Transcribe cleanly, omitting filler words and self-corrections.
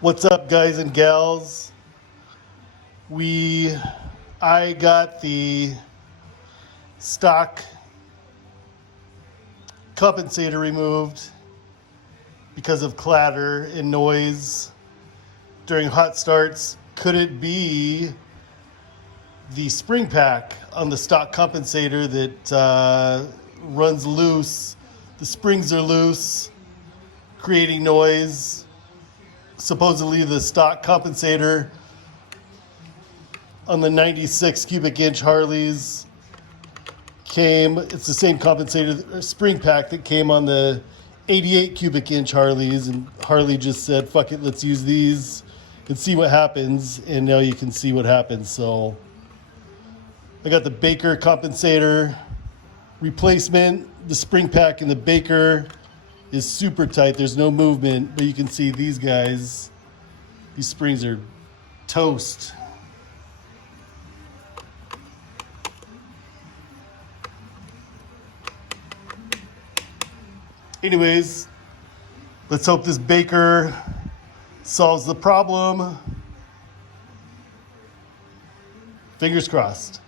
What's up, guys and gals? I got the stock compensator removed because of clatter and noise during hot starts. Could it be the spring pack on the stock compensator that runs loose? The springs are loose, creating noise. Supposedly the stock compensator on the 96 cubic inch Harleys it's the same compensator spring pack that came on the 88 cubic inch Harleys, and Harley just said, fuck it, let's use these and see what happens. And now you can see what happens. So I got the Baker compensator replacement. The spring pack in the Baker is super tight. There's no movement, but you can see these guys, these springs are toast. Anyways, let's hope this Baker solves the problem. Fingers crossed.